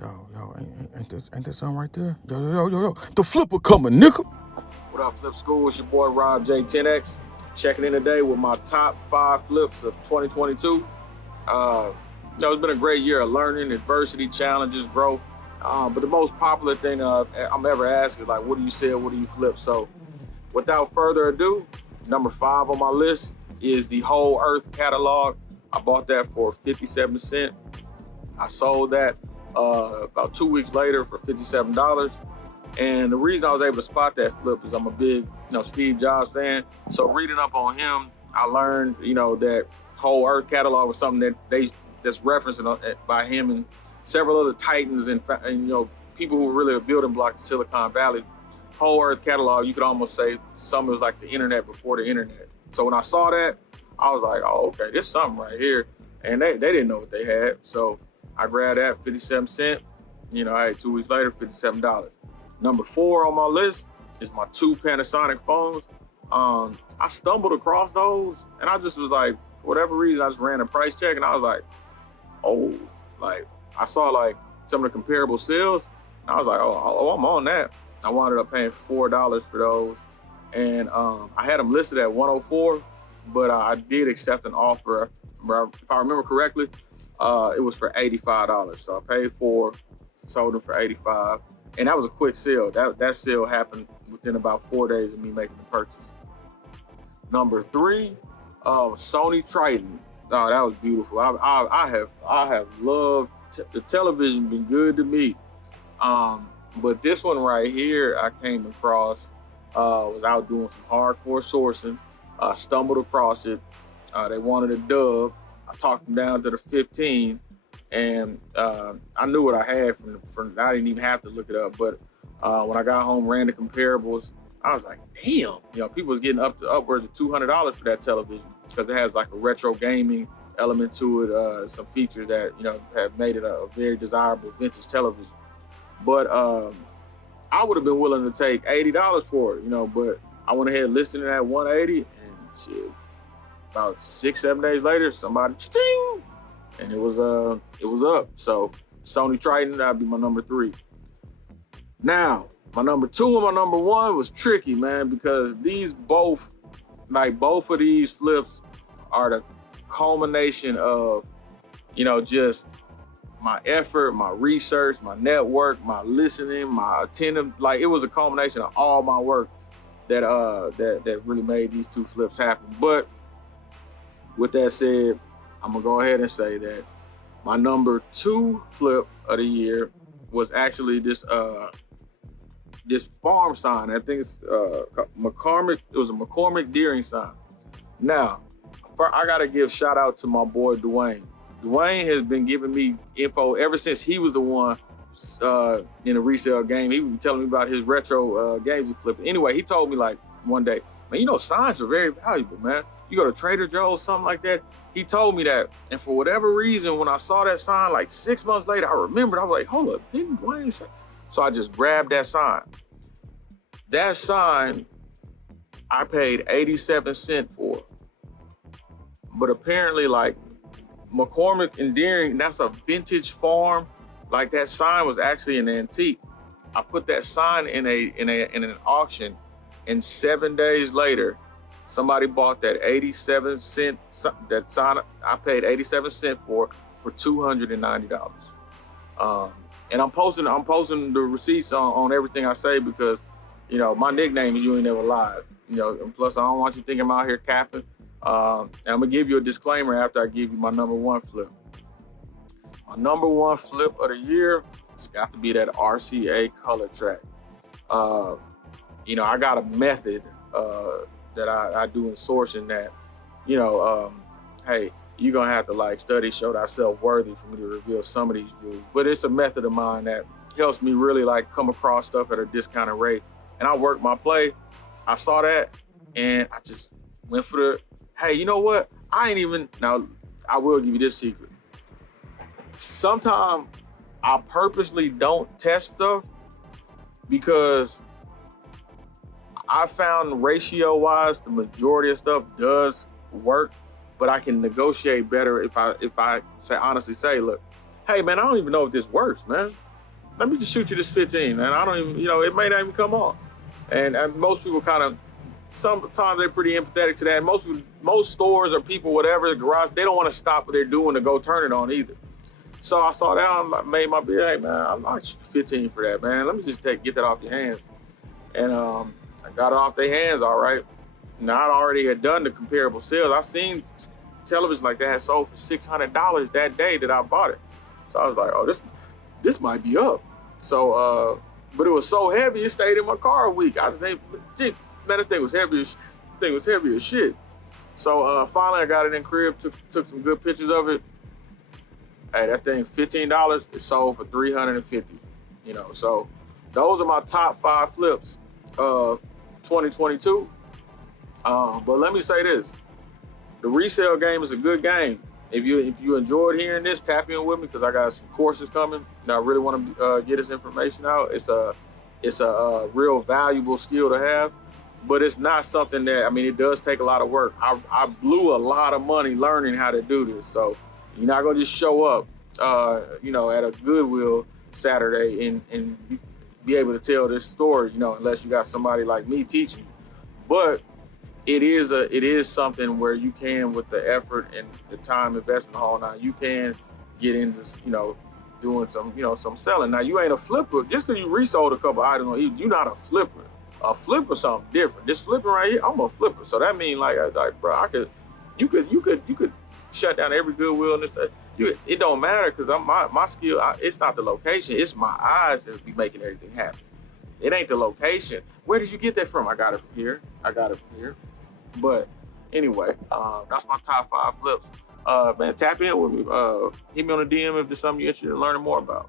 Yo, ain't that something right there? Yo, the flipper coming, nigga. What up, Flip School? It's your boy Rob J 10X, checking in today with my top 5 flips of 2022. It's been a great year of learning, adversity, challenges, growth. But the most popular thing I'm ever asked is like, what do you sell? What do you flip? So, without further ado, number 5 on my list is the Whole Earth catalog. I bought that for 57 cents. I sold that about 2 weeks later for $57. And the reason I was able to spot that flip is I'm a big, Steve Jobs fan. So reading up on him, I learned, that Whole Earth catalog was something that's referenced by him and several other titans and people who really are building blocks in Silicon Valley. Whole Earth catalog, you could almost say some was like the internet before the internet. So when I saw that, I was like, oh, okay, there's something right here. And they didn't know what they had. So I grabbed that, 57 cents. Hey, 2 weeks later, $57. Number 4 on my list is my 2 Panasonic phones. I stumbled across those, and I just was like, for whatever reason, I just ran a price check, and I was like, oh, like I saw like some of the comparable sales, and I was like, oh, I'm on that. I wound up paying $4 for those, and I had them listed at 104, but I did accept an offer. If I remember correctly, it was for $85. So I paid $4, sold them for $85. And that was a quick sale. That sale happened within about 4 days of me making the purchase. Number 3, Sony Triton. Oh, that was beautiful. I have loved the television. Been good to me. But this one right here, I came across. Was out doing some hardcore sourcing. Stumbled across it. They wanted a dub. I talked them down to the 15. And I knew what I had from I didn't even have to look it up. But when I got home, ran the comparables, I was like, damn, people was getting upwards of $200 for that television because it has like a retro gaming element to it, some features that, have made it a very desirable vintage television. But I would have been willing to take $80 for it, but I went ahead and listed it at $180, and shit, about 6-7 days later, somebody, ching, and it was up. So Sony Triton, that'd be my number 3. Now, my number 2 and my number 1 was tricky, man, because both of these flips are the culmination of, just my effort, my research, my network, my listening, my attentive. Like, it was a culmination of all my work that really made these 2 flips happen. But with that said, I'm gonna go ahead and say that my number 2 flip of the year was actually this farm sign. I think it's McCormick. It was a McCormick Deering sign. Now, I gotta give shout out to my boy Dwayne. Dwayne has been giving me info ever since he was the one in a resale game. He was telling me about his retro games he flipped. Anyway, he told me like one day, man, signs are very valuable, man. You go to Trader Joe's, something like that. He told me that. And for whatever reason, when I saw that sign like 6 months later, I remembered. I was like, hold up, didn't Dwayne say? So I just grabbed that sign. That sign, I paid 87 cents for. But apparently, like, McCormick and Deering, that's a vintage farm. Like, that sign was actually an antique. I put that sign in an auction, and 7 days later, somebody bought that 87 cent, that sign I paid 87 cents for $290. And I'm posting the receipts on everything I say because, my nickname is You Ain't Never Lied. And plus I don't want you thinking I'm out here capping. And I'm gonna give you a disclaimer after I give you my number 1 flip. My number 1 flip of the year, it's got to be that RCA color track. I got a method that I do in sourcing that, hey, you're going to have to like study, show thyself worthy for me to reveal some of these jewels. But it's a method of mine that helps me really like come across stuff at a discounted rate. And I work my play. I saw that and I just went for the, hey, you know what? Now I will give you this secret. Sometimes I purposely don't test stuff because I found ratio-wise, the majority of stuff does work, but I can negotiate better if I honestly say, look, hey man, I don't even know if this works, man. let me just shoot you this 15, man. I don't even, it may not even come on. And most people kind of, sometimes they're pretty empathetic to that. Most stores or people, whatever, the garage, they don't want to stop what they're doing to go turn it on either. So I saw that, I made my bid. Hey, man, I'll knock you 15 for that, man. Let me just get that off your hands. And I got it off their hands, all right. Now, I already had done the comparable sales. I seen television like that had sold for $600 that day that I bought it. So I was like, oh, this might be up. So, but it was so heavy, it stayed in my car a week. I was like, man, that thing was heavy as shit. So finally I got it in crib, took some good pictures of it. Hey, that thing, $15, it sold for $350. So those are my top 5 flips of 2022. But let me say this. The resale game is a good game. If you enjoyed hearing this, tap in with me because I got some courses coming and I really want to get this information out. It's a real valuable skill to have, but it's not something that, it does take a lot of work. I blew a lot of money learning how to do this. So you're not going to just show up, at a Goodwill Saturday and be able to tell this story, unless you got somebody like me teaching you. But it is something where you can, with the effort and the time investment all now, you can get into, doing some selling. Now, you ain't a flipper. Just because you resold a couple items, you're not a flipper. A flipper something different. This flipping right here, I'm a flipper. So that means like bro, you could shut down every Goodwill and stuff. It don't matter because my skill. It's not the location. It's my eyes that be making everything happen. It ain't the location. Where did you get that from? I got it from here. But anyway, that's my top 5 flips. Man, tap in with me. Hit me on the DM if there's something you're interested in learning more about.